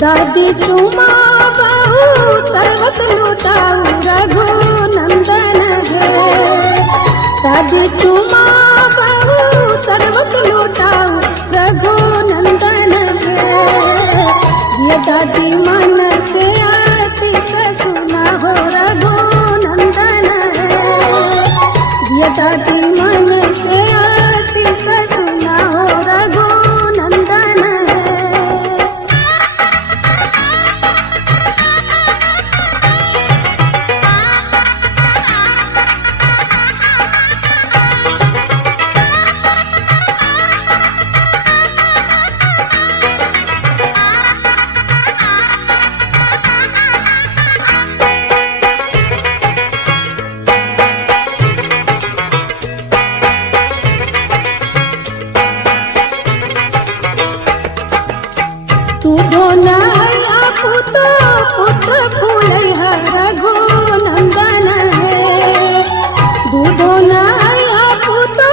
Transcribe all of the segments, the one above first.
दादी चुमा बहू सर्वस लुटाऊ रघुनंदन है। दादी चुमा बहू सर्वस लुटाऊ रघुनंदन है। ये दादी मन से आशीष सुना हो रघुनंदन है। ये दादी मन से आशीष सुना हो रघुनंदन है। तू धोनाया पुत्र पुत्र फूलैया रघुनंदन है। दूधोनाया पुत्र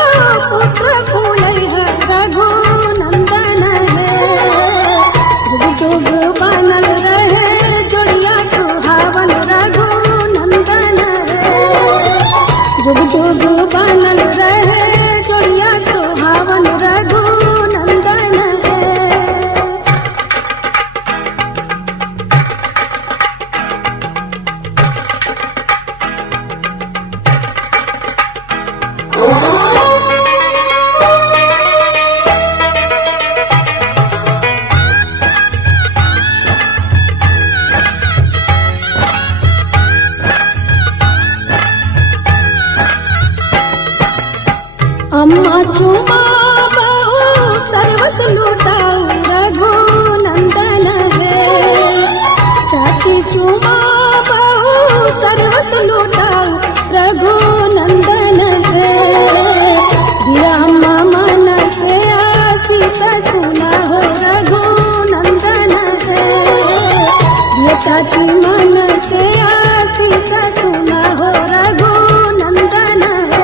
पुत्र फूलैया रघुनंदन है। जुग जुग बनल रहे जोड़िया सुहावन रघुनंदन है। जुग जुग बनल रहे जोड़िया सुहावन रघुनंदन है। अम्मा चुमा बहू सर्वस लुटाऊ रघुनंदन है। चाची चुमा बहू सर्वस लुटाऊ रघुनंदन है। दिया अम्मा मन से आशीष सुना हो रघुनंदन है। दिया चाची मन से आशीष सुना हो रघुनंदन है।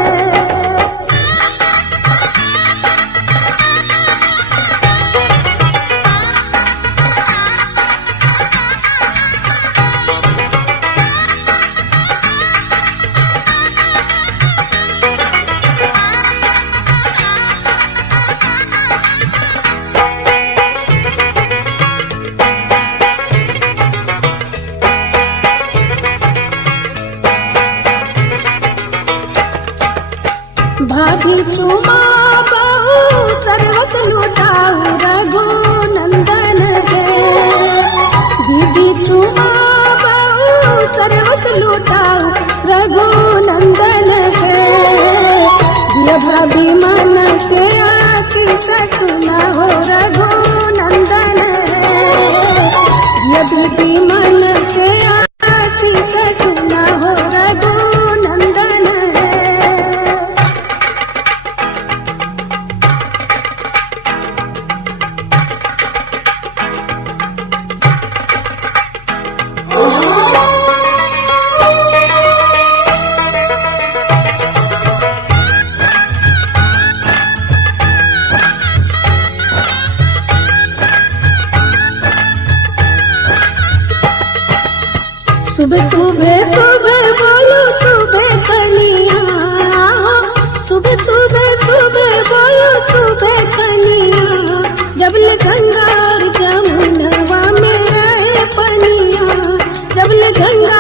भाभी चुमा बहू सर्वस लुटाऊ रघुनंदन है। दीदी चुमा बहू सर्वस लुटाऊ रघुनंदन है। ये भाभी मन से आशीष सुना हो रघुनंदन है। ये दीदी मन से आशीष सुना हो रघुनंदन है। सुबह सुबह सुबह बोलो सुबह कनिया। सुबह सुबह सुबह बोलो सुबह कनिया। जब ले गंगा और जमुनवा में आए पनिया। जब ले गंगा